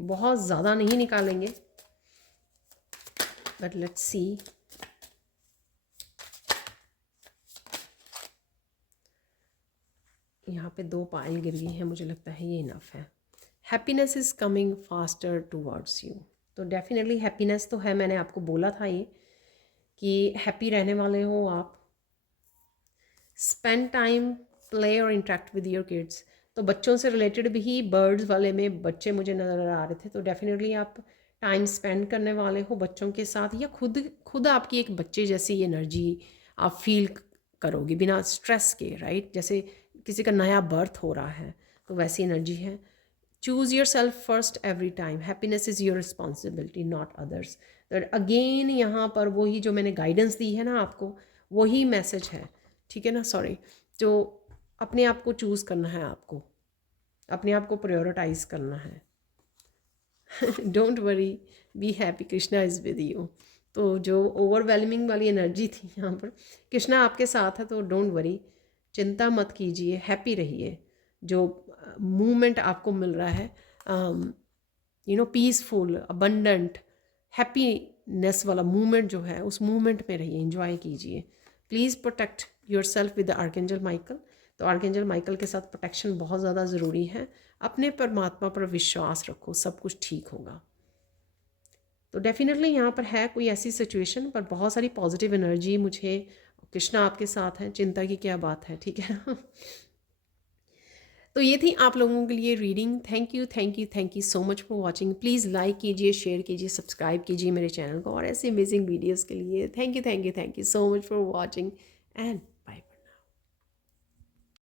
बहुत ज़्यादा नहीं निकालेंगे, बट लेट्स सी। यहाँ पे 2 पायल गिर गई हैं, मुझे लगता है ये इनफ है। Happiness is coming faster towards you. तो डेफिनेटली हैप्पीनेस तो है, मैंने आपको बोला था ये कि हैप्पी रहने वाले हो आप। स्पेंड टाइम, प्ले और इंटरेक्ट विद योर किड्स। तो बच्चों से रिलेटेड भी बर्ड्स वाले में बच्चे मुझे नज़र आ रहे थे, तो डेफिनेटली आप टाइम स्पेंड करने वाले हो बच्चों के साथ, या खुद आपकी एक बच्चे जैसी एनर्जी आप फील करोगे बिना स्ट्रेस के, राइट। जैसे किसी का नया बर्थ हो रहा है तो वैसी एनर्जी है। Choose your self first every time, happiness is your responsibility not others. Again यहाँ पर वही जो मैंने गाइडेंस दी है ना आपको, वही मैसेज है। ठीक है ना, सॉरी। जो अपने आप को चूज़ करना है, आपको अपने आप को प्रायोरिटाइज करना है। Don't worry, be happy, Krishna is with you. तो जो ओवरवेलमिंग वाली एनर्जी थी यहाँ पर, कृष्णा आपके साथ है, तो डोंट वरी, चिंता मत कीजिए, हैप्पी रहिए। जो मूवमेंट आपको मिल रहा है, पीसफुल, अबंडेंट, हैप्पीनेस वाला मूवमेंट जो है, उस मूवमेंट में रहिए, एंजॉय कीजिए। Please protect your self with archangel Michael. तो आर्कएंजल माइकल के साथ प्रोटेक्शन बहुत ज़्यादा ज़रूरी है। अपने परमात्मा पर विश्वास रखो, सब कुछ ठीक होगा। तो डेफिनेटली यहाँ पर है कोई ऐसी सिचुएशन, पर बहुत सारी पॉजिटिव एनर्जी मुझे, कृष्णा आपके साथ हैं, चिंता की क्या बात है। ठीक है ना। तो ये थी आप लोगों के लिए reading. Thank you, thank you, thank you so much for watching. Please like कीजिए, शेयर कीजिए, सब्सक्राइब कीजिए मेरे चैनल को और ऐसे अमेजिंग वीडियोज़ के लिए। Thank you, thank you, thank you so much for watching and